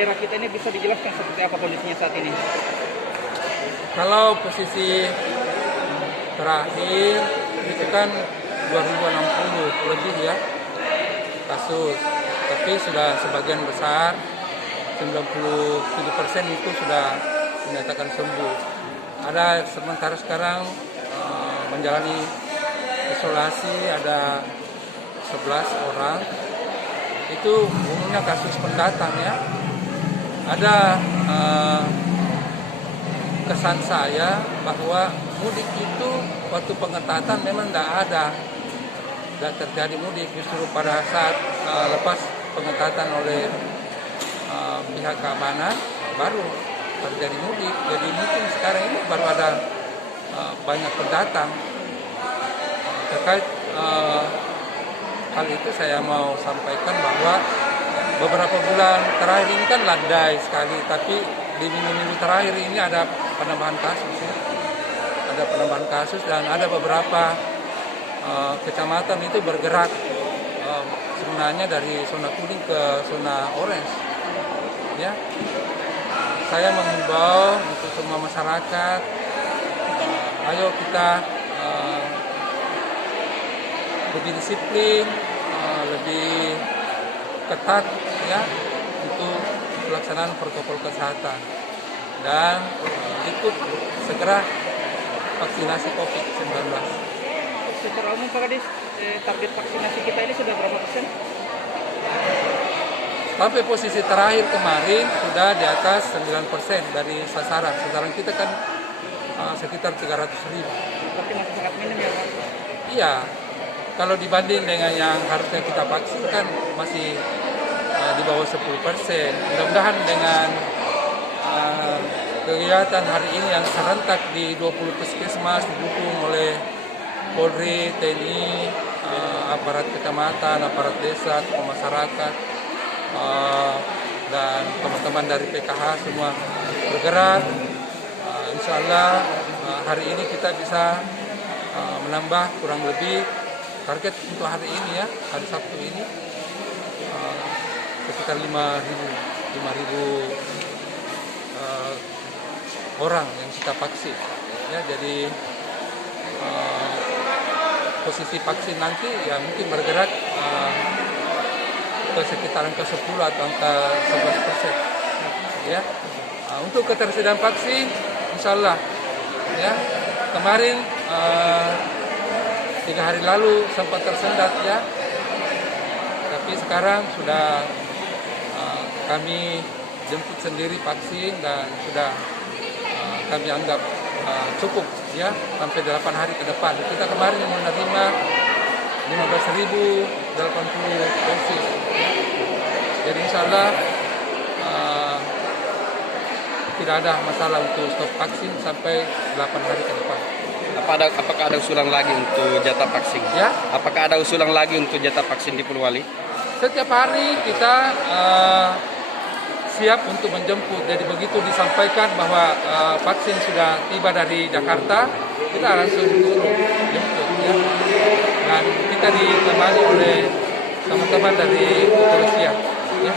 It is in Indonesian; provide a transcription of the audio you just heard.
daerah kita ini bisa dijelaskan seperti apa kondisinya saat ini? Kalau posisi terakhir itu kan 2060 lebih ya kasus, tapi sudah sebagian besar 97% itu sudah dinyatakan sembuh. Ada sementara sekarang menjalani isolasi ada 11 orang. Itu umumnya kasus pendatang ya. Ada kesan saya bahwa mudik itu waktu pengetatan memang tidak terjadi mudik, justru pada saat lepas pengetatan oleh pihak keamanan baru terjadi mudik. Jadi mungkin sekarang ini baru ada banyak pendatang. Terkait hal itu saya mau sampaikan bahwa beberapa bulan terakhir ini kan landai sekali, tapi di minggu-minggu terakhir ini ada penambahan kasus ya. Ada penambahan kasus dan ada beberapa kecamatan itu bergerak sebenarnya dari zona kuning ke zona orange ya. Saya menghimbau untuk semua masyarakat, ayo kita lebih disiplin, lebih ketat ya untuk pelaksanaan protokol kesehatan dan ikut segera vaksinasi COVID-19. Secara umum Pak Kadis, target vaksinasi kita ini sudah berapa persen? Sampai posisi terakhir kemarin sudah di atas 9% dari sasaran. Sasaran kita kan sekitar 300.000. Berarti masih sangat minim ya Pak? Iya, kalau dibanding dengan yang harusnya kita vaksin kan masih di bawah 10%. Mudah-mudahan dengan kegiatan hari ini yang serentak di 20 puskesmas didukung oleh Polri, TNI, aparat kecamatan, aparat desa, tokoh masyarakat, dan teman-teman dari PKH semua bergerak. Insya Allah hari ini kita bisa menambah kurang lebih target untuk hari ini ya, hari Sabtu ini sekitar 5.000 orang yang kita vaksin ya. Jadi posisi vaksin nanti ya mungkin bergerak ke sekitaran ke 10 atau angka 11% ya. Untuk ketersediaan vaksin insya Allah ya, kemarin 3 hari lalu sempat tersendat ya, tapi sekarang sudah kami jemput sendiri vaksin dan sudah kami anggap cukup ya sampai 8 hari ke depan. Kita kemarin menerima 15.080 dosis ya. Jadi insya Allah tidak ada masalah untuk stok vaksin sampai 8 hari ke depan. Apakah ada usulan lagi untuk jatah vaksin? Ya? Apakah ada usulan lagi untuk jatah vaksin di Polewali? Setiap hari kita siap untuk menjemput. Jadi begitu disampaikan bahwa vaksin sudah tiba dari Jakarta, kita langsung turun jemput ya. Dan kita ditemani oleh teman-teman dari kepolisian ya.